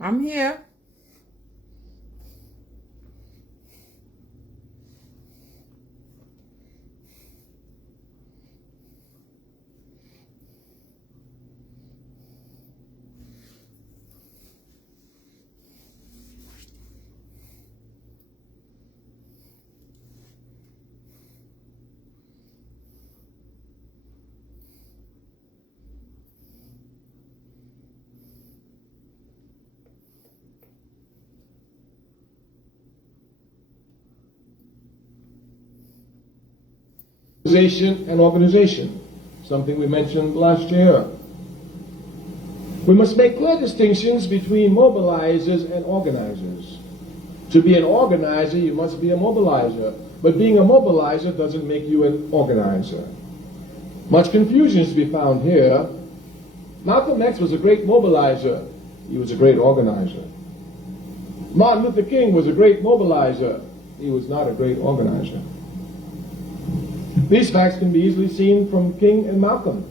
I'm here. And organization, something we mentioned last year. We must make clear distinctions between mobilizers and organizers. To be an organizer, you must be a mobilizer, but being a mobilizer doesn't make you an organizer. Much confusion is to be found here. Malcolm X was a great mobilizer. He was a great organizer. Martin Luther King was a great mobilizer. He was not a great organizer. These facts can be easily seen from King and Malcolm.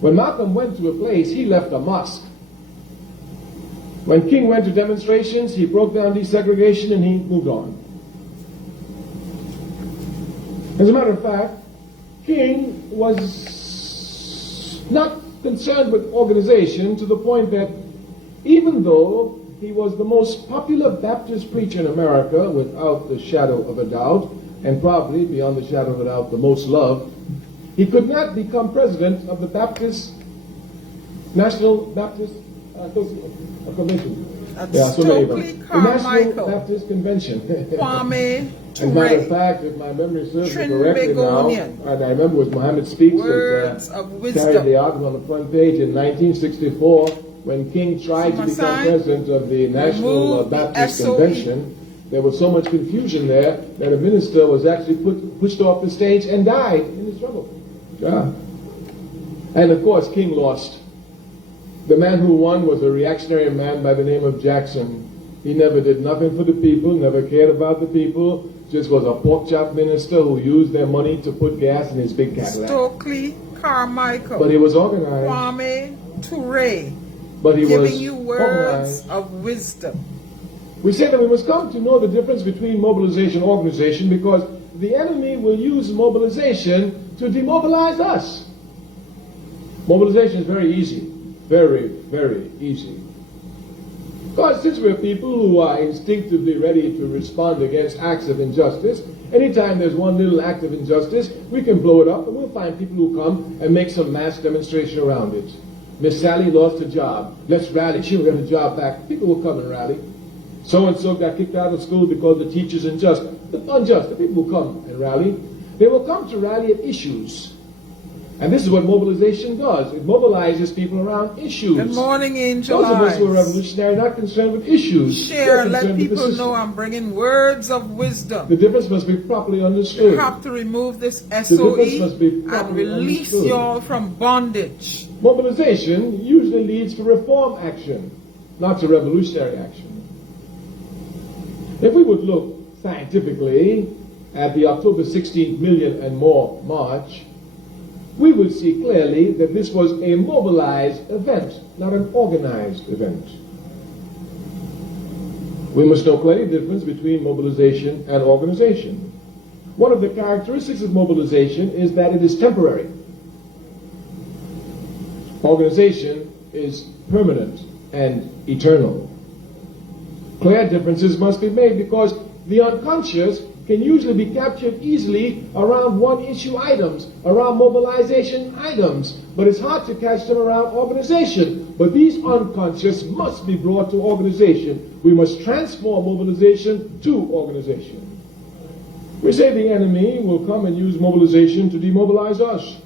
When Malcolm went to a place, he left a mosque. When King went to demonstrations, he broke down desegregation and he moved on. As a matter of fact, King was not concerned with organization to the point that even though he was the most popular Baptist preacher in America, without the shadow of a doubt, and probably, beyond the shadow of a doubt, the most loved, he could not become president of the National Baptist Convention. Yeah, so many of them. The National Baptist Convention. 𝗲𝗶𝘀𝗀𝗏𝘃𝗃 As a matter of fact, if my memory serves me correctly now, and I remember it was Muhammad Speaks Words that of wisdom. carried the article on the front page in 1964 when King tried to become president of the National Baptist Convention. There was so much confusion there that a minister was actually pushed off the stage and died in the struggle. Yeah. And of course, King lost. The man who won was a reactionary man by the name of Jackson. He never did nothing for the people, never cared about the people, just was a pork chop minister who used their money to put gas in his big Cadillac. 𝗧𝘂𝗲𝗃𝗄𝗃. But he was organized. 𝗲𝗶𝘀𝗀𝗃. But he giving was you words organized. of wisdom. We say that we must come to know the difference between mobilization and organization because the enemy will use mobilization to demobilize us. Mobilization is very easy. Very, very easy. Because since we're people who are instinctively ready to respond against acts of injustice, anytime there's one little act of injustice, we can blow it up and we'll find people who come and make some mass demonstration around it. Miss Sally lost her job. Let's rally. She'll get her job back. People will come and rally. So-and-so got kicked out of school because the teacher's unjust. The people will come and rally. They will come to rally at issues. And this is what mobilization does. It mobilizes people around issues. Good morning, Angel Those of us who are revolutionary are not concerned with issues. Share, let people know I'm bringing words of wisdom. The difference must be properly understood. You have to remove this SOE and release understood. y'all from bondage. Mobilization usually leads to reform action, not to revolutionary action. If we would look scientifically at the October 16 million and more march, we would see clearly that this was a mobilized event, not an organized event. We must know clearly the difference between mobilization and organization. One of the characteristics of mobilization is that it is temporary. Organization is permanent and eternal. Clear differences must be made because the unconscious can usually be captured easily around one-issue items, around mobilization items, but it's hard to catch them around organization. But these unconscious must be brought to organization. We must transform mobilization to organization. We say the enemy will come and use mobilization to demobilize us.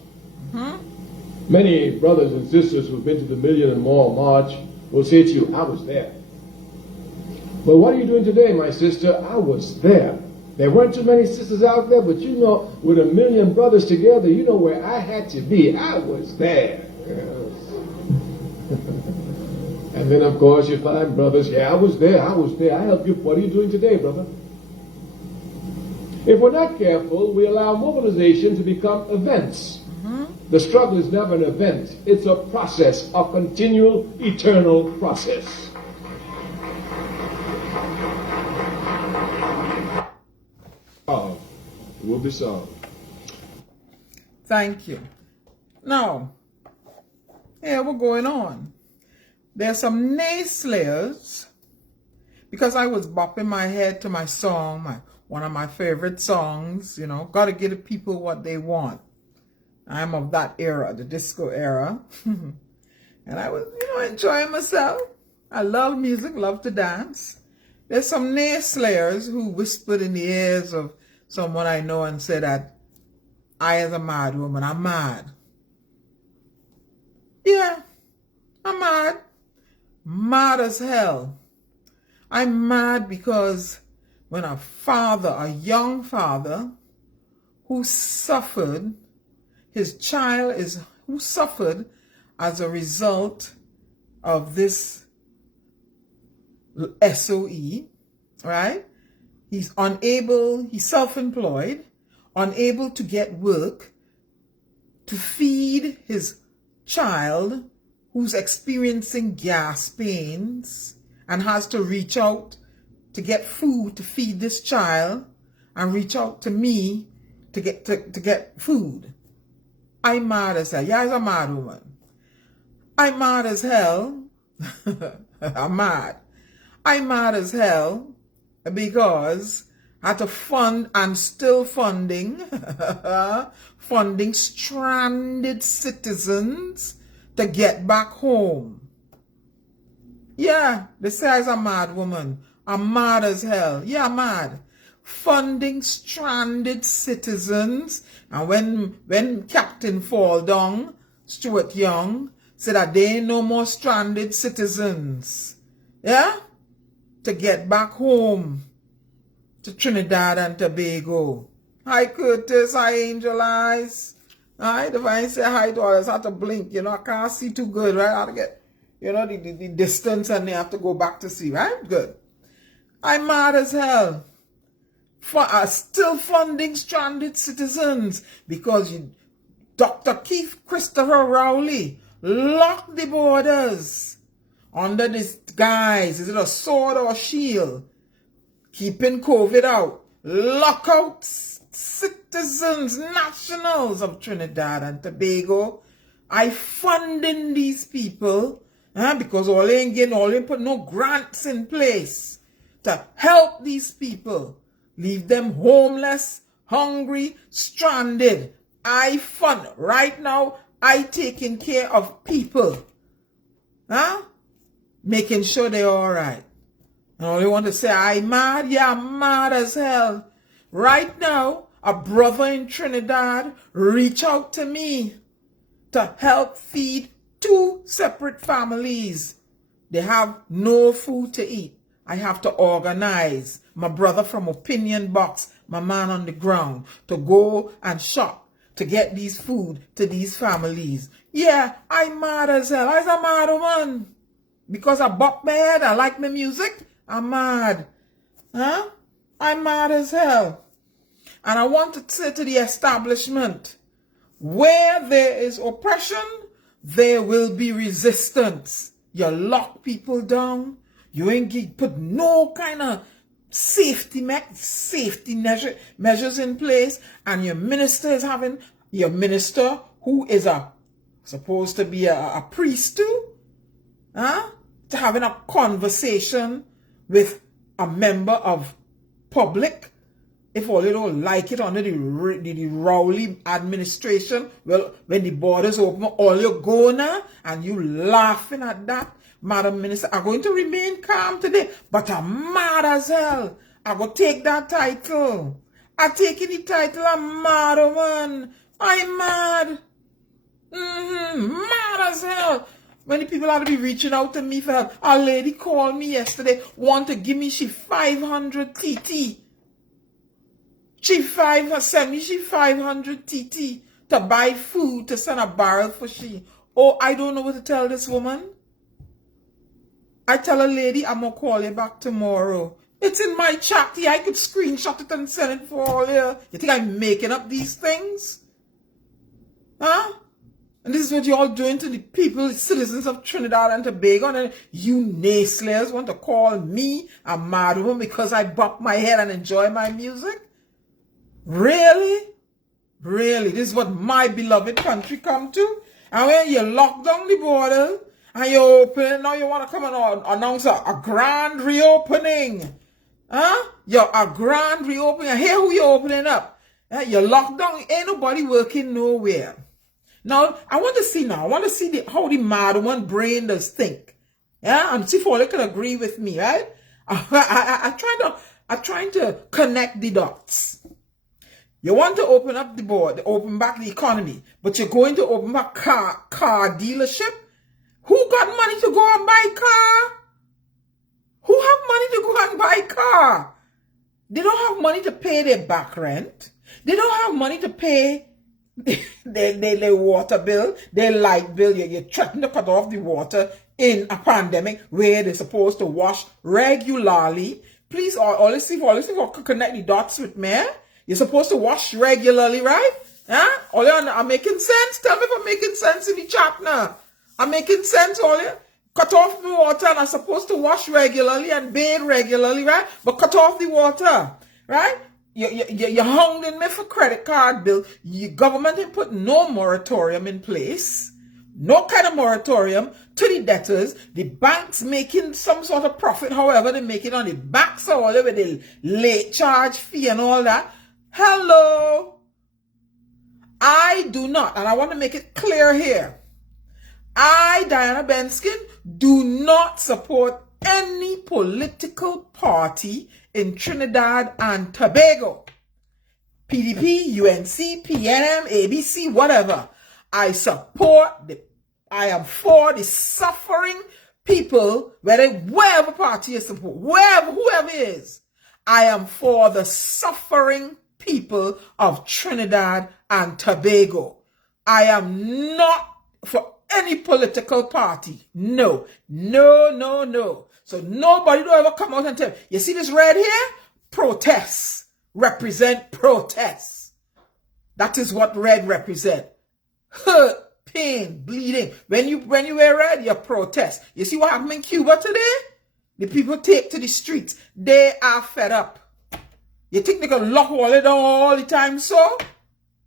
Many brothers and sisters who've been to the million and more march will say to you, I was there. Well, what are you doing today, my sister? I was there. There weren't too many sisters out there, but you know, with a million brothers together, you know where I had to be. I was there. And then, of course, you find brothers, yeah, I was there. I helped you. What are you doing today, brother? If we're not careful, we allow mobilization to become events. The struggle is never an event. It's a process, a continual, eternal process. this song. Thank you. Now, here we're going on. There's some naysayers, because I was bopping my head to my song, one of my favorite songs, you know, gotta give the people what they want. I'm of that era, the disco era. And I was, you know, enjoying myself. I love music, love to dance. There's some naysayers who whispered in the ears of someone I know and said that I, as a mad woman, I'm mad. Yeah, I'm mad. Mad as hell. I'm mad because when a father, a young father, who suffered, his child who suffered as a result of this SOE, right? He's unable, he's self-employed, unable to get work to feed his child who's experiencing gas pains and has to reach out to get food to feed this child and reach out to me to get food. I'm mad as hell. Yeah, I'm a mad woman. I'm mad as hell. I'm mad. I'm mad as hell because I had to fund and still funding stranded citizens to get back home. Yeah, they say I'm a mad woman. I'm mad as hell. Yeah, I'm mad. Funding stranded citizens. And when Captain Fall Down, Stuart Young, said that there ain't no more stranded citizens. Yeah? To get back home to Trinidad and Tobago. Hi Curtis, hi Angel Eyes. Alright, if I ain't say hi to others, I have to blink, you know, I can't see too good, right? I have to get, you know, the distance and they have to go back to see, right? Good. I'm mad as hell. Still funding stranded citizens because Dr. Christopher Rowley locked the borders under this guise, is it a sword or a shield? Keeping COVID out. Lock out citizens, nationals of Trinidad and Tobago. I funding these people because all they ain't put no grants in place to help these people. Leave them homeless, hungry, stranded. I fund. Right now, I taking care of people. Making sure they're alright. And all they want to say, I'm mad? Yeah, I'm mad as hell. Right now, a brother in Trinidad reached out to me to help feed 2 separate families. They have no food to eat. I have to organize my brother from Opinion Box, my man on the ground, to go and shop to get these food to these families. Yeah, I'm mad as hell. I'm a mad woman. Because I bop my head, I like my music, I'm mad. I'm mad as hell. And I want to say to the establishment, where there is oppression, there will be resistance. You lock people down. You ain't put no kind of safety measures in place. And your minister is having, your minister who is supposed to be a priest too, to having a conversation with a member of public. If all you don't like it under the Rowley administration, well, when the borders open, all you go now and you laughing at that. Madam Minister, I'm going to remain calm today, but I'm mad as hell. I'm going to take that title. I'm taking the title, I'm mad, woman. I'm mad. Mad as hell. When the people had to be reaching out to me for help. A lady called me yesterday, want to give me she 500 TT. She 500 TT to buy food to send a barrel for she. Oh, I don't know what to tell this woman. I tell a lady I'm going to call you back tomorrow. It's in my chat here. I could screenshot it and send it for all you. You think I'm making up these things? And this is what you're all doing to the people, the citizens of Trinidad and Tobago. And you naysayers want to call me a mad woman because I bop my head and enjoy my music? Really? Really? This is what my beloved country come to? And when you lock down the border and you open, now you want to come and announce a grand reopening. Huh? A grand reopening. And here who you opening up? You lock down, ain't nobody working nowhere. Now, I want to see how the mad one brain does think. Yeah, and see if all they can agree with me, right? I'm trying to connect the dots. You want to open up the board, open back the economy, but you're going to open back car dealership? Who got money to go and buy car? Who have money to go and buy car? They don't have money to pay their back rent. They don't have money to pay their water bill, their light bill. You threaten to cut off the water in a pandemic where they're supposed to wash regularly. Please, let's see if I can connect the dots with me. You're supposed to wash regularly, right? Huh? All you are making sense? Tell me if I'm making sense in the chat now. I'm making sense, all you? Cut off the water and I'm supposed to wash regularly and bathe regularly, right? But cut off the water, right? You're hounding me for credit card bill. Your government ain't put no moratorium in place. No kind of moratorium to the debtors. The banks making some sort of profit, however they make it on the backs or whatever, the late charge fee and all that. Hello. I do not, and I want to make it clear here. I, Diana Benskin, do not support any political party in Trinidad and Tobago. PDP, UNC, PNM, ABC, whatever. I am for the suffering people, wherever party is support, whoever is. I am for the suffering people of Trinidad and Tobago. I am not for any political party. No. So nobody will ever come out and tell me, you see this red here? Protests represent protests. That is what red represent. Hurt, pain, bleeding. When you wear red, you protest. You see what happened in Cuba today? The people take to the streets. They are fed up. You think they can lock all it down all the time so?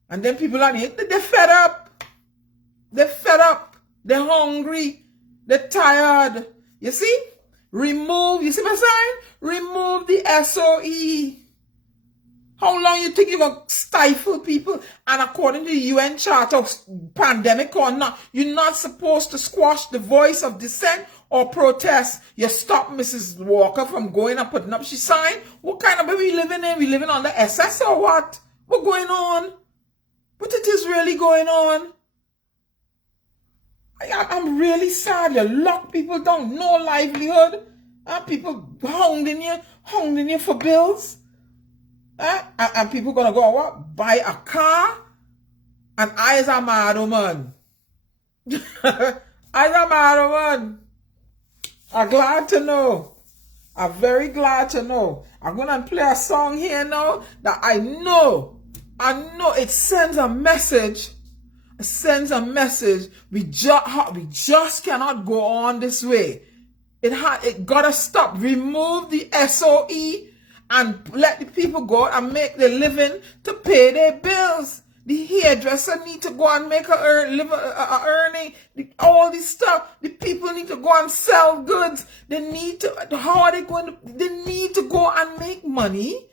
And then people are they're fed up. They're fed up. They're hungry. They're tired. You see? You see my sign? Remove the SOE. How long you think you're going to stifle people? And according to the UN Charter, pandemic or not, you're not supposed to squash the voice of dissent or protest. You stop Mrs. Walker from going and putting up she sign. What kind of baby we living in? We living on the SS or what? What going on? What it is really going on? I'm really sad. You lock people down. No livelihood. People hounding you for bills. And people gonna go what? Buy a car? And I is a mad woman. I is a mad woman. I'm glad to know. I'm very glad to know. I'm gonna play a song here now that I know it sends a message. It sends a message. We just cannot go on this way. It gotta stop. Remove the SOE and let the people go and make their living to pay their bills. The hairdresser need to go and make a earning. All this stuff. The people need to go and sell goods. They need to. How are they going to? They need to go and make money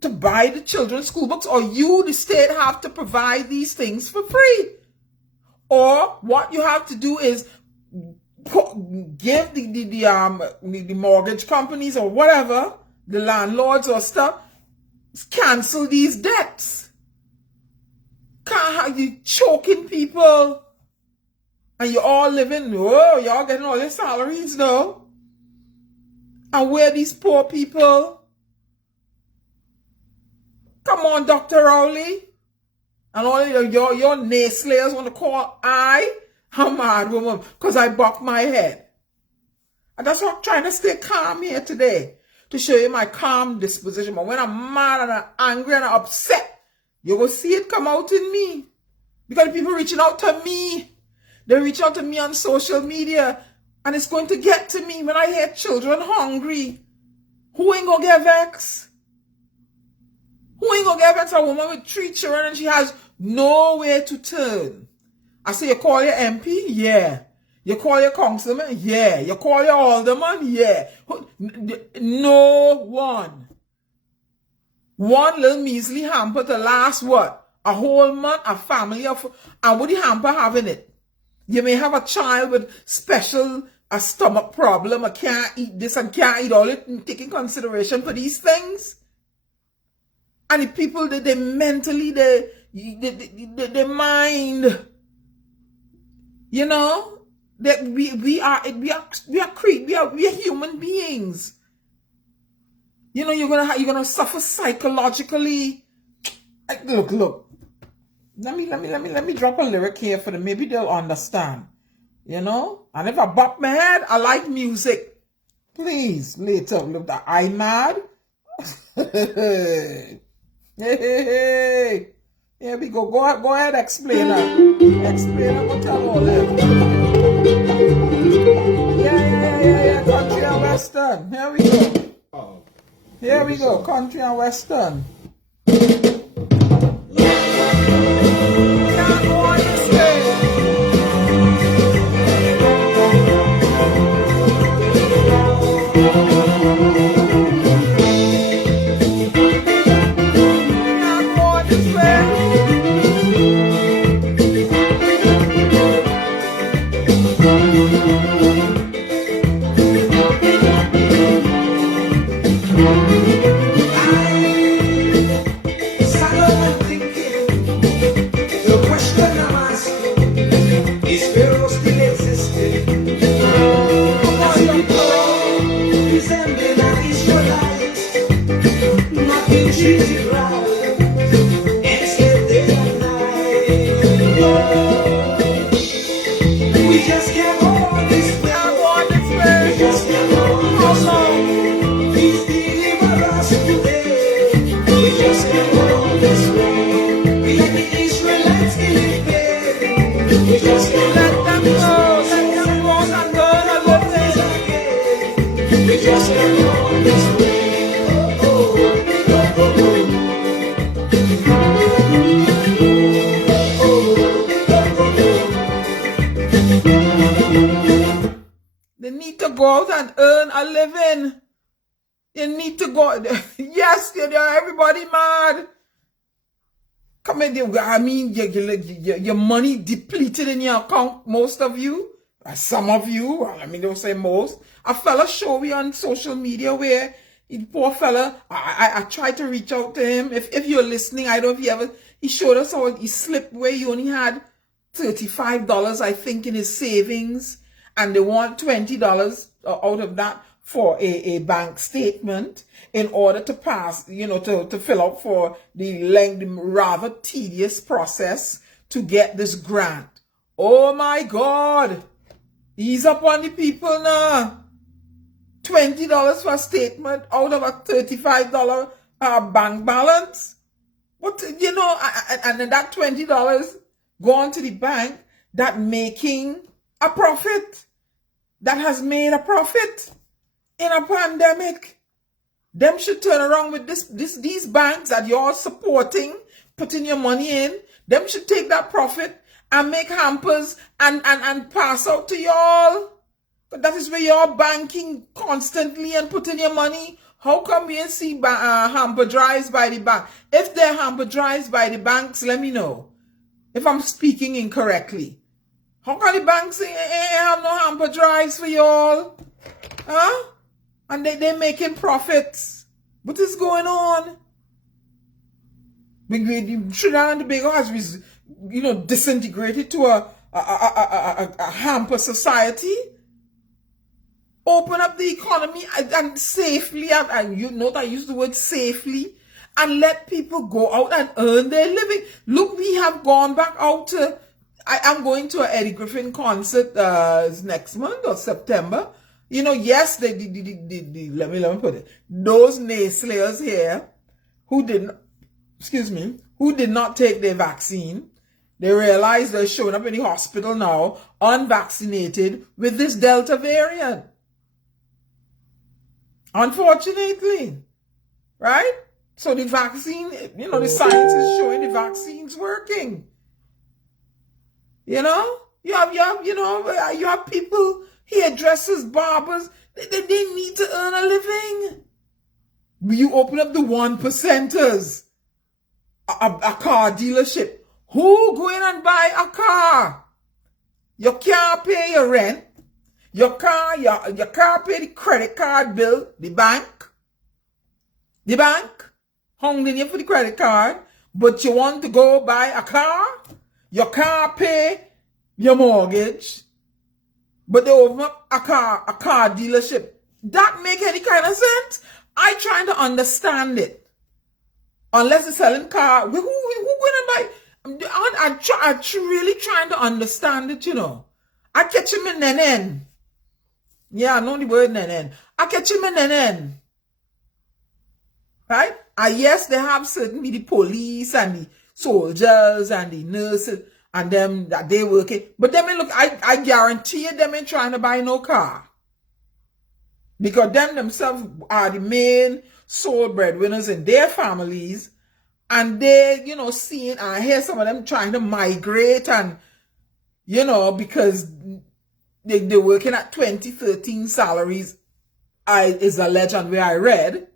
to buy the children's school books, or you, the state, have to provide these things for free. Or what you have to do is give the mortgage companies or whatever, the landlords or stuff, cancel these debts. Can't have you choking people and you all living, y'all getting all your salaries though. And where these poor people? Come on, Dr. Rowley. And all your naysayers want to call I'm a mad woman because I buck my head. And that's why I'm trying to stay calm here today, to show you my calm disposition. But when I'm mad and I'm angry and I'm upset, you will see it come out in me. Because people reaching out to me. They reach out to me on social media. And it's going to get to me when I hear children hungry. Who ain't going to get vexed? Who ain't gonna get against a woman with 3 children and she has nowhere to turn? I say, you call your MP? Yeah. You call your councilman? Yeah. You call your alderman? Yeah. No one. One little measly hamper to last what? A whole month, a family of, and what the hamper have in it? You may have a child with a stomach problem, or can't eat this and can't eat all it, and take in consideration for these things. And the people, they mentally, they mind, you know, that we are human beings. You know, you're gonna suffer psychologically. Look. Let me drop a lyric here for them. Maybe they'll understand. You know? And if I bop my head, I like music. Please, later, look, I'm mad. Hey. Here we go. Go ahead, explain that. Explain that. What tell all them. Yeah. Country and Western. Here we go. Here we go. Country and Western. They need to go out and earn a living. You need to go. Yes, everybody mad. Come in, I mean, your money depleted in your account, most of you. Some of you, I mean, don't say most. A fella showed me on social media where, poor fella, I tried to reach out to him. If you're listening, I don't know if he showed us how he slipped where he only had $35, I think, in his savings. And they want $20 out of that for a bank statement in order to pass, to fill out for the rather tedious process to get this grant. Oh my God. Ease up on the people now. $20 for a statement out of a $35 bank balance. What, and then that $20 going to the bank that making a profit. That has made a profit in a pandemic. Them should turn around with these banks that you're supporting, putting your money in. Them should take that profit and make hampers and pass out to y'all. But that is where you're banking constantly and putting your money. How come we ain't see hamper drives by the bank? If they're hamper drives by the banks, let me know. If I'm speaking incorrectly. How can the banks ain't have no hamper drives for y'all? Huh? And they're making profits. What is going on? Trinidad and Tobago has, disintegrated to a hamper society. Open up the economy and safely, and you note I use the word safely, and let people go out and earn their living. Look, we have gone back out to, I'm going to an Eddie Griffin concert next month or September. Yes, let me put it. Those naysayers here who did not take their vaccine, they realize they're showing up in the hospital now unvaccinated with this Delta variant. Unfortunately, right? So the vaccine, the science is showing the vaccine's working. You have people, hairdressers, barbers, they need to earn a living. You open up the 1%ers, a car dealership. Who go in and buy a car? You can't pay your rent. Your car pay the credit card bill, the bank hung in you for the credit card, but you want to go buy a car? Your car pay your mortgage, but they open up a car dealership. That make any kind of sense? I trying to understand it. Unless they're selling car, who gonna buy? I'm really trying to understand it, I catch him in nenen. Yeah, I know the word nenen. I catch him in nenen. Right? Yes, they have certainly the police and the soldiers and the nurses and them that they working. But them look, I guarantee you them ain't trying to buy no car. Because them themselves are the main sole breadwinners in their families. And they, seeing, I hear some of them trying to migrate and, because they're working at 2013 salaries, is a legend where I read.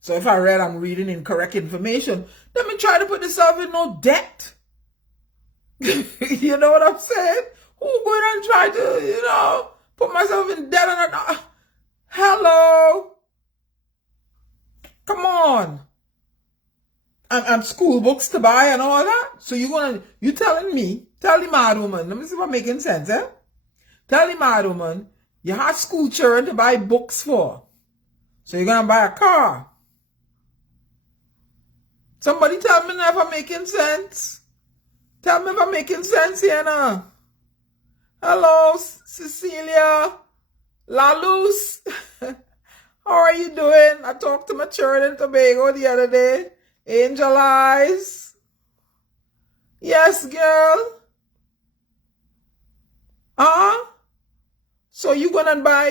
So if I read, I'm reading incorrect information. Let me try to put themselves in no debt. You know what I'm saying? Who going and try to, put myself in debt and hello? Come on. And school books to buy and all that. So you telling me, tell the mad woman, let me see if I'm making sense, eh? Tell the mad woman, you have school children to buy books for. So you're gonna buy a car. Somebody tell me now if I'm making sense. Tell me if I'm making sense here now. Hello, Cecilia. La Luz. How are you doing? I talked to my Trinidad and Tobago the other day. Angel Eyes. Yes, girl. So you're gonna buy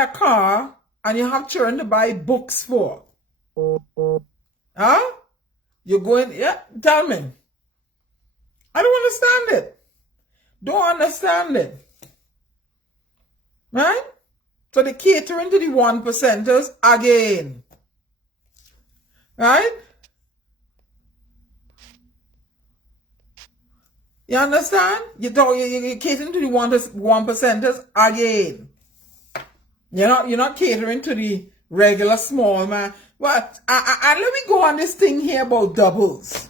a car and you have children to buy books for. You're going, yeah, tell me. I don't understand it. Don't understand it. Right? So they're catering to the 1%ers again. Right? You understand? You're catering to the 1%ers again. You're not catering to the regular small man. Well, let me go on this thing here about doubles.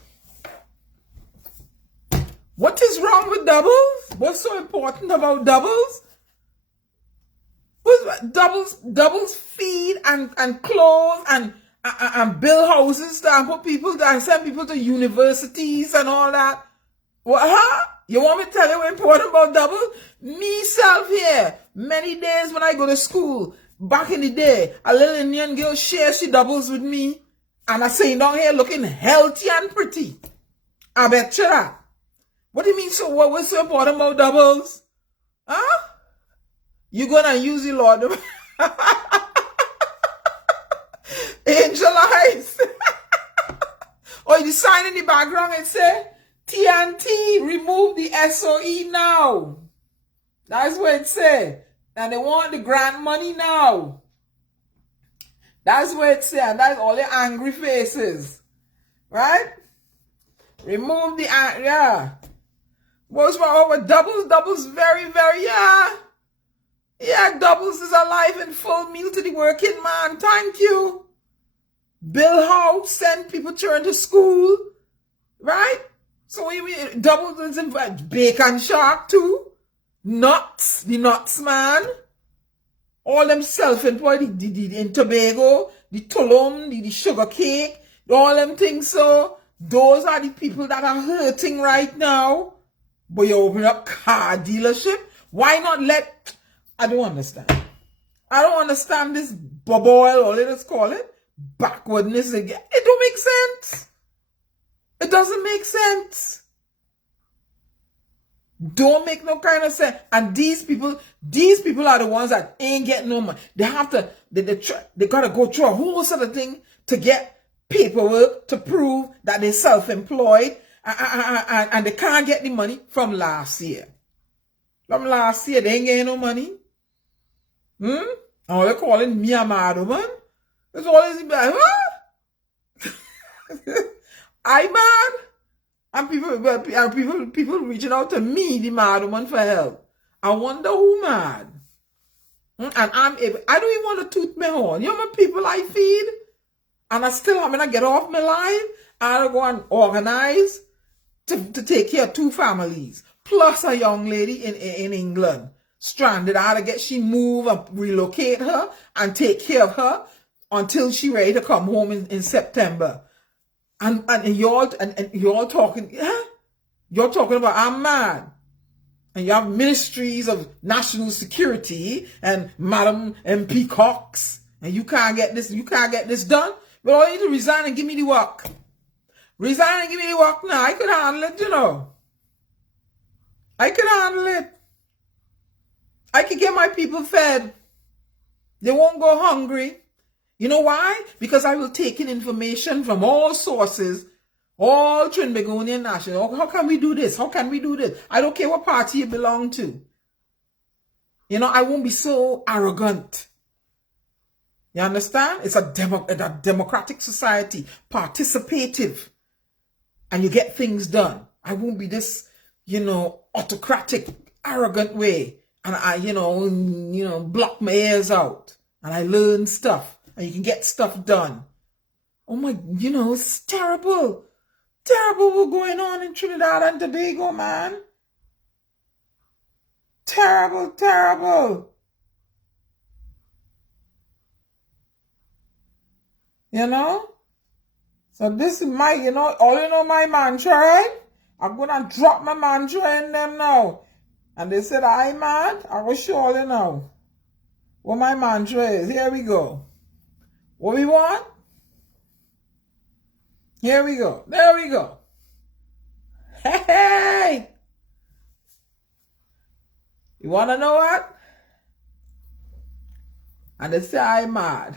What is wrong with doubles? What's so important about doubles? Doubles feed and clothe and build houses and put people and send people to universities and all that. What? You want me to tell you what's important about doubles? Me self here, many days when I go to school, back in the day, a little Indian girl shares she doubles with me, and I sitting down here looking healthy and pretty. I bet you that. What do you mean? So what's so important about doubles? Huh? You gonna use the Lord? Angel Eyes. Oh, the sign in the background, it say TNT, remove the SOE now. That's what it say. And they want the grant money now. That's what it say. And that's all the angry faces. Right? Remove the, yeah. What's wrong with doubles? Doubles very, very, yeah. Yeah, doubles is a life and full meal to the working man. Thank you. Build house, send people children to school. Right? So doubles is in bacon shark too. Nuts, the nuts man. All them self-employed, the in Tobago, the tulum, the sugar cake, all them things. So those are the people that are hurting right now. But you open up car dealership. Why not let... I don't understand. I don't understand this bubble, or let us call it, backwardness again. It don't make sense. It doesn't make sense. Don't make no kind of sense. And these people are the ones that ain't getting no money. They have to, they gotta go through a whole sort of thing to get paperwork to prove that they're self-employed, and they can't get the money from last year. From last year, they ain't getting no money. Oh, they're calling me a mad woman. It's always like, what? I mad? And people reaching out to me, the mad woman, for help. I wonder who mad. And I don't even want to toot my horn. You know how many people I feed? And I still having to get off my life. I go and organize to take care of 2 families. Plus a young lady in England. Stranded. I had to get she move and relocate her and take care of her until she ready to come home in September. And y'all talking, you're talking about I'm mad. And you have ministries of national security and Madam MP Cox, and you can't get this done. But all you need to resign and give me the work. Resign and give me the work now. I could handle it, you know. I could handle it. I could get my people fed. They won't go hungry. You know why? Because I will take in information from all sources, all Trinbagonian national. How can we do this? How can we do this? I don't care what party you belong to. You know, I won't be so arrogant. You understand? It's a democratic society, participative, and you get things done. I won't be this, you know, autocratic, arrogant way. And I, you know, block my ears out. And I learn stuff. And you can get stuff done. Oh my, you know, it's terrible. Terrible what's going on in Trinidad and Tobago, man. Terrible, terrible. You know? So this is my, you know, all you know my mantra, right? I'm gonna drop my mantra in them now. And they said, I mad? I will show you now what my mantra is. Here we go. What we want? Here we go. There we go. Hey! You wanna know what? And they say I mad.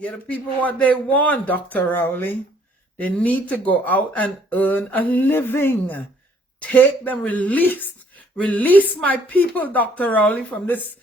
Give the people what they want, Dr. Rowley. They need to go out and earn a living. Take them, release my people, Dr. Rowley, from this